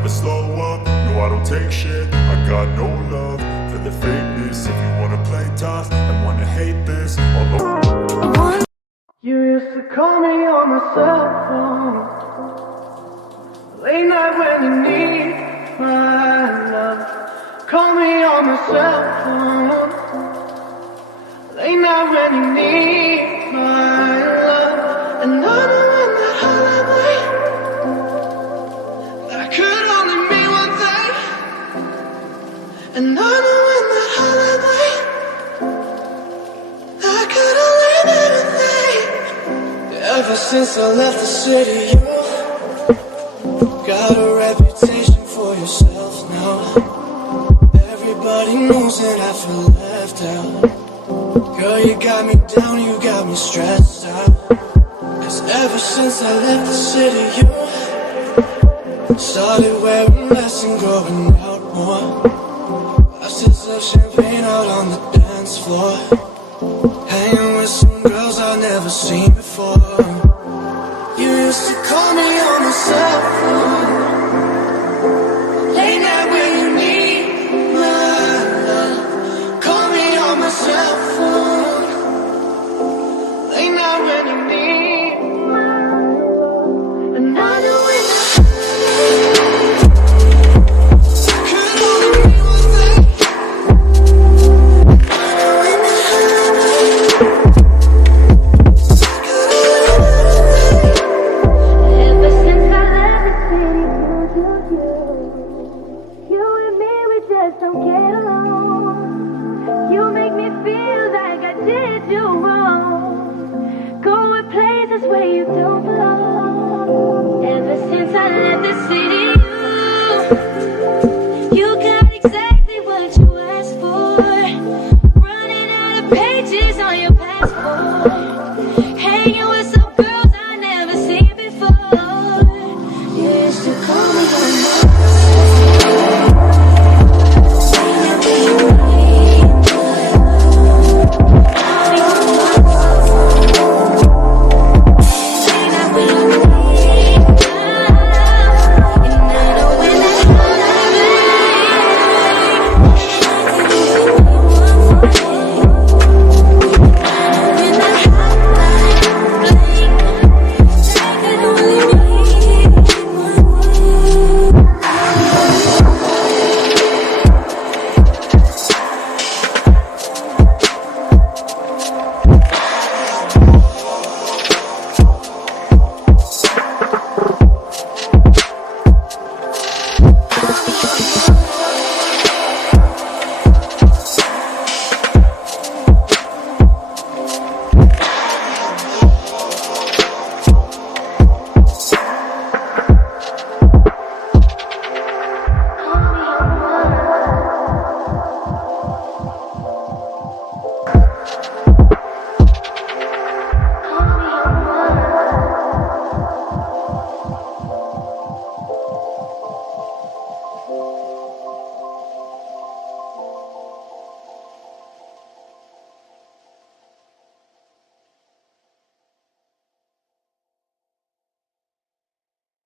never slow up, no I don't take shit. I got no love for the fakeness. If you wanna play tough and wanna hate this, all over. You used to call me on my cell phone, late night when you need my love. Call me on my cell phone, late night when you need my love. And I know in that holiday that could only mean one thing. And I know in that holiday that could only mean one thing. Ever since I left the city, you got a reputation for yourself now. Everybody knows that I feel left out. Girl, you got me down, you got me stressed out. Cause ever since I left the city, you started wearing less and going out more. Glasses of champagne out on the dance floor, hanging with some girls I've never seen before. You used to call me on my cell phone, late night when you need my love. Call me on my cell phone, late night when you need my love. And I know it could only mean one thing. I know in the Ever since I left the city, you and me, we just don't get along. You make me feel like I did you wrong, going places where you don't belong. Ever since I left the city,